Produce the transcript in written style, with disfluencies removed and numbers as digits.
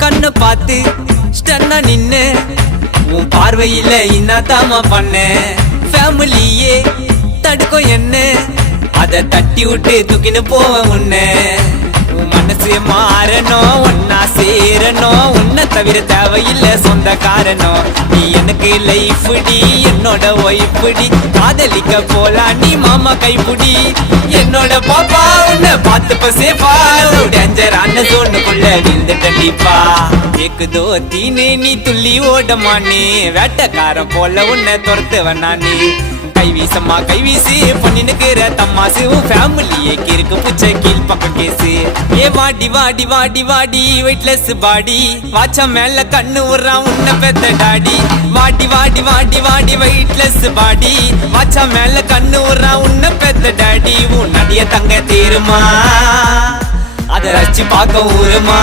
கண்ண பார்த்து ஸ்டன்னா நின்னு உன் பார்வையில இன்னாதாமா பண்ண ஃபேமிலியே தடுக்கும் என்ன அத தட்டி விட்டு தூக்கின்னு போவேன் உன்ன உன் மனசு மாறணும் ஒன்னா சேரணும் உன்னை தவிர தேவையில்ல சொந்த காரணம் நீ எனக்கு லைஃப் டி என்னோட ஒய்ஃப் டி காதலிக்க போலாம் நீ மாமா கைப்புடி என்னோட பாப்பா உன்னை பார்த்து சேஃபா டேஞ்சரான சோனுக்குள்ள விழுந்துட்டீப்பா கேக்குதோ தீனே நீ துள்ளி ஓடமானே வேட்டக்காரன் போல உன்னை துரத்துவன் நானே கைவீசம்மா கைவீசி பண்ணினுக்கிற தம்மாசு உன் ஃபேமிலியே கிறுக்கு புச்சை கீழ் பக்கம் கேசு ஏ வாடி வாடி வாடி வாடி வெயிட்லெஸ் பாடி வாச்சா மேல கண்ணு உர்றான் உன்னை பெத்த டாடி வாடி வாடி வாடி வாடி வெயிட்லெஸ் பாடி வாச்சா மேல கண்ணு உர்றான் உன்னை பெத்த டாடி உன் நடிய தங்க தீருமா அதை ரசிச்சு பார்க்க ஊருமா